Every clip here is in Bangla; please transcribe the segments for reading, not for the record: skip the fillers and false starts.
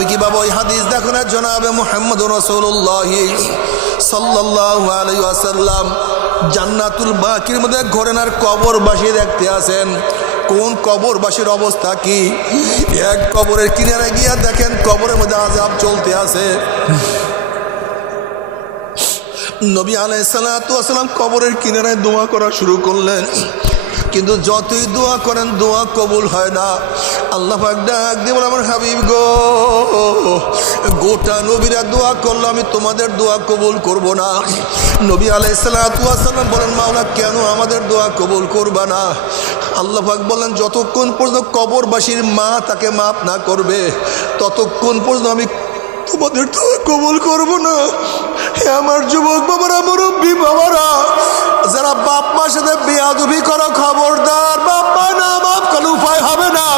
তুমি কি বাবা ওই হাদিস দেখো না, জনাবে মুহাম্মদুর রাসূলুল্লাহ সাল্লাল্লাহু আলাইহি ওয়াসাল্লাম জান্নাতুল বাকির মধ্যে ঘরেনার কবরবাসী দেখতে আছেন। কোন কবরবাসীর অবস্থা কি? এক কবরের কিনারে গিয়া দেখেন কবরের মধ্যে আযাব চলতে আছে। নবী আলাইহিস সালাতু ওয়াস সালাম কবরের কিনারে দোয়া করা শুরু করলেন, কিন্তু যতই দোয়া করেন দোয়া কবুল হয় না। আল্লাহ পাক ডাক দিয়ে বলে, আমার হাবিব গো, গোটা নবীরা দোয়া করলো, আমি তোমাদের দোয়া কবুল করব না। নবী আলাইহিস সালাতু ওয়াস সালাম বলেন, মাওলা কেন আমাদের দোয়া কবুল করবা না? আল্লাহ পাক বলেন, যতক্ষণ পর্যন্ত কবরবাসীর মা তাকে মাফ না করবে ততক্ষণ পর্যন্ত আমি তোমাদের দোয়া কবুল করব না। হে আমার যুবক বাবারা, মুরব্বী বাবারা, যারা বাপ মার সাথে বেয়াদবি করো খবরদার, বাপ মা না মাফ করলে উপায় হবে না।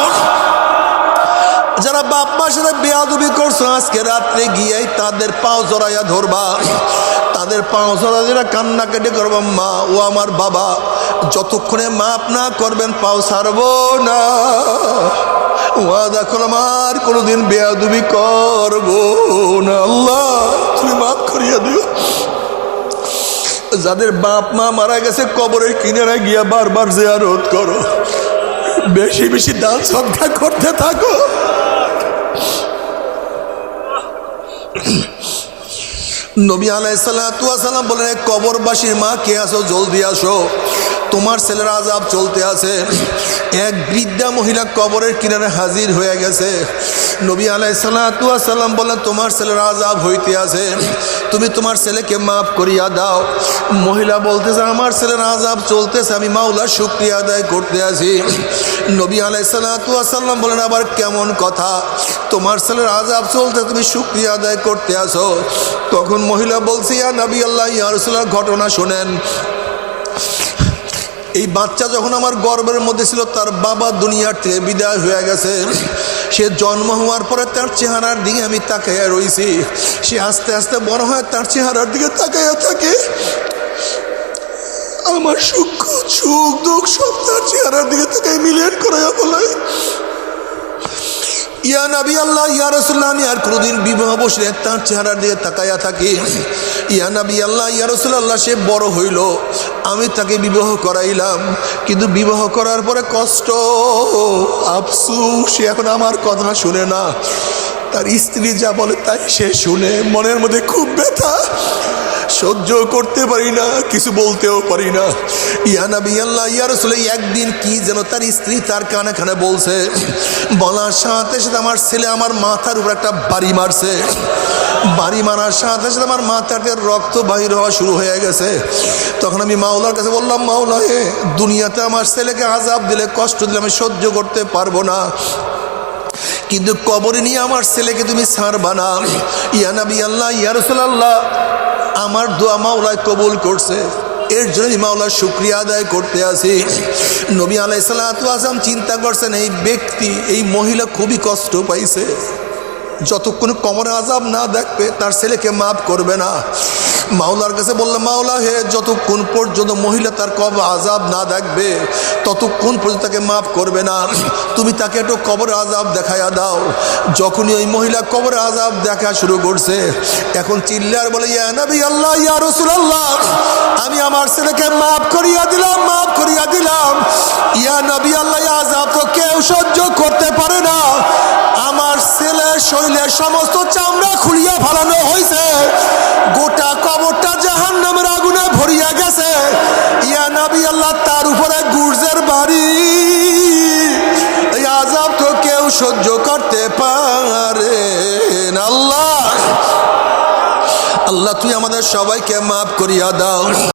যারা বাপ মার সাথে বেয়াদবি করছো আজকে রাত্রে গিয়েই তাদের পাও জড়াইয়া ধরবা, তাদের পাও জড়াইয়া কান্নাকাটি করবা, মা ও আমার বাবা, যতক্ষণে মাফ না করবেন পাও ছাড়বো না। ওয়াদা করলাম আর কোনোদিন বেয়াদবি করবো না। আল্লাহ তুমি মাফ করিয়া দিও। যাদের বাপ মা মারা গেছে কবরের কিনারে গিয়া বারবার জিয়ারত করো, বেশি বেশি দান সদকা করতে থাকো। নবী আলাইহিস সালাতু ওয়াস সালাম বলেন, কবরবাসীর মা কে আসো, জলদি আসো, তোমার ছেলের আযাব চলতে আছে। এক বৃদ্ধা মহিলা কবরের কিনারে হাজির হয়ে গেছে। নবী আলাইহিস সালাতু ওয়াস সালাম বলেন, তোমার ছেলের আযাব হইতে আছে, তুমি তোমার ছেলেকে মাফ করিয়া দাও। মহিলা বলতেছে, আমার ছেলের আযাব চলতেছে, আমি মাওলার শুকরিয়া আদায় করতে আছি। নবী আলাইহিস সালাতু ওয়াস সালাম বলেন, আবার কেমন কথা, তোমার ছেলের আযাব চলতে তুমি শুকরিয়া আদায় করতে আসো? তখন মহিলা বলছে, ইয়া নবী আল্লাহ, ইয়া রাসূলুল্লাহ, ঘটনা শোনেন। এই বাচ্চা যখন আমার গর্ভের মধ্যে ছিল তার বাবা দুনিয়ার থেকে বিদায় হয়ে গেছে। সে জন্ম হওয়ার পরে তার চেহারার দিকে আমি তাকাইয়া রয়েছি। সে আস্তে আস্তে বড় হয় তার চেহারার দিকে তাকাইয়া থাকে। আমার সুখ দুঃখ সব তার চেহারার দিকে তাকাই মিলিয়ন করাইয়া বলে, ইয়া নবী আল্লাহ, ইয়া রাসূলুল্লাহ, আমি আর কোনোদিন বিবাহ বসলে তার চেহারার দিকে তাকাইয়া থাকি। ইয়া নবী আল্লাহ, ইয়া রাসূলুল্লাহ, সে বড় হইল, আমি তাকে বিবাহ করাইলাম, কিন্তু বিবাহ করার পরে কষ্ট, আফসোস, সে এখন আমার কথা শুনে না। তার স্ত্রী যা বলে তাই সে শুনে, মনের মধ্যে খুব ব্যথা, সহ্য করতে পারি না, কিছু বলতেও পারি না। ইয়া নবী আল্লাহ, ইয়া রাসূলুল্লাহ, একদিন কি যেন তার স্ত্রী তার কানে কানে বলছে, বলার সাথে সাথে আমার ছেলে আমার মাথার উপর একটা বাড়ি মারছে। বাড়ি মারার সাথে সাথে আমার মাথাতে রক্ত বাহির হওয়া শুরু হয়ে গেছে। তখন আমি মাওলার কাছে বললাম, মাওলা হে, দুনিয়াতে আমার ছেলেকে আযাব দিলে, কষ্ট দিলে আমি সহ্য করতে পারবো না, কিন্তু কবরে নিয়ে আমার ছেলেকে তুমি ছাড়বা না। ইয়া নবী আল্লাহ, ইয়া রাসূলুল্লাহ, আমার দোয়া মাওলায় কবুল করছে, এর জন্য মাওলার শুকরিয়া আদায় করতে আসি। নবী আলাইহিস সালাতু ওয়াস সালাম চিন্তা করছেন, এই ব্যক্তি, এই মহিলা খুবই কষ্ট পাইছে, যতক্ষণ কবরে আযাব না দেখবে তার ছেলেকে মাফ করবে না। মাওলার কাছে বললাম, মাওলা হে, যতক্ষণ পর্যন্ত মহিলা তার কবর আযাব না দেখবে ততক্ষণ পর্যন্ত তাকে মাফ করবে না, তুমি তাকে একটু কবরে আযাব দেখাইয়া দাও। যখনই ওই মহিলা কবরে আযাব দেখা শুরু করছে, এখন চিল্লার বলে, ইয়া নবী আল্লাহ, ইয়া রাসূলুল্লাহ, আমি আমার ছেলেকে মাফ করিয়া দিলাম, মাফ করিয়া দিলাম। ইয়া নবী আল্লাহ, আযাব তো কেউ সহ্য করতে পারে না, আমার ছেলের শরীরের সমস্ত চামড়া খুলিয়া ফেলানো হয়েছে, গোটা কবরটা জাহান্নামের আগুনে ভরিয়া গেছে। ইয়া নবী আল্লাহ, তার উপরে গুর্জের বাড়ি, এই আযাব তো কেউ সহ্য করতে পারে না। আল্লাহ, আল্লাহ, তুই আমাদের সবাইকে মাফ করিয়া দাও।